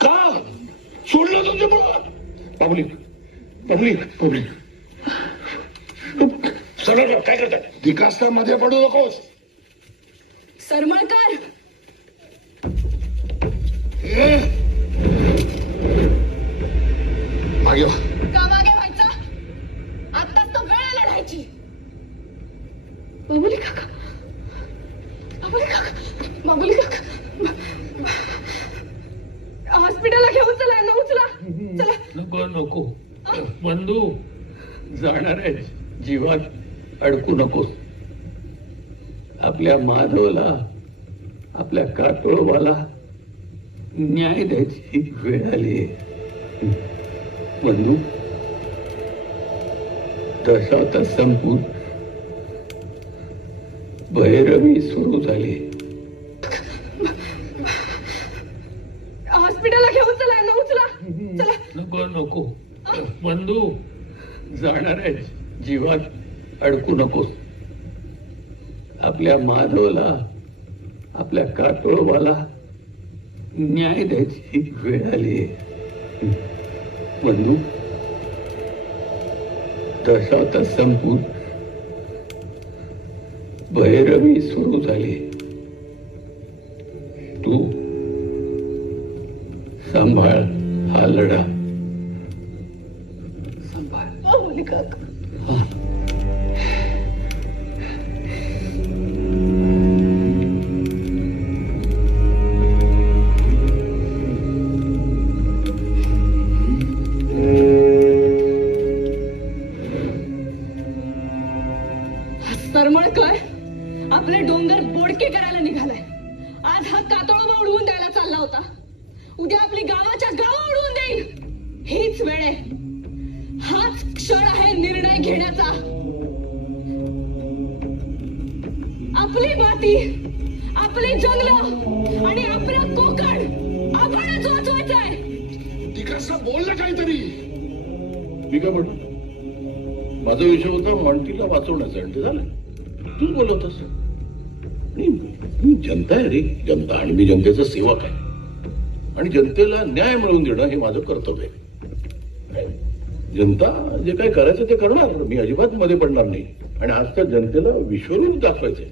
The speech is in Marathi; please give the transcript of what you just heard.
का सोडलं तुमच्यामुळं? पब्लिक पब्लिक पब्लिक सरळ काय करतात? विकासता मध्ये पडू नकोस. सरमळकर मागे वा. का मागे व्हायचा? आत्ताच तो वेळ लढायची. बाबुली काका, बाबुली काका, बाबुली काका, हॉस्पिटलला घेऊन चला ना, उचला चला. नको नको बंधू, जाणार आहे जीवात अडकू नकोस. आपल्या माधवला, आपल्या काटोळवाला न्याय द्यायची वेळ आली आहे. बंधू, दशावता संपून भैरवी सुरू झाली. हॉस्पिटलला घेऊन चला ना, उचला चला. नको नको बंधू, जाणार आहे जीवात अडकू नकोस. आपल्या माधवला, आपल्या काटोळवाला न्याय द्यायची वेळ आली आहे. बंधू, दशावता संपून भैरवी सुरू झाली. तू सांभाळ हा लढा, सांभाळ. बाबुली काका, सरमळकर आपले डोंगर बोडके करायला निघालाय. आज हा कातोळा उडवून द्यायला चालला होता. उद्या आपली गावाच्या गाव उडवून देईल. हीच वेळ आहे, हाच क्षण आहे निर्णय घेण्याचा. आपली माती, आपली जंगल आणि आपलं कोकण आपणच वाचवायचं आहे. विकासला बोललं काहीतरी. मी काय म्हणतो, माझा विषय होता मॉन्टीला वाचवण्याचा आणि ते झालं. तूच बोलवतस. मी जनता आहे रे, जनता, आणि मी जनतेचा सेवक आहे. आणि जनतेला न्याय मिळवून देणं हे माझं कर्तव्य आहे. जनता जे काय करायचं ते करणार, मी अजिबात मध्ये पडणार नाही. आणि आज त्या जनतेला विश्वरूप दाखवायचंय.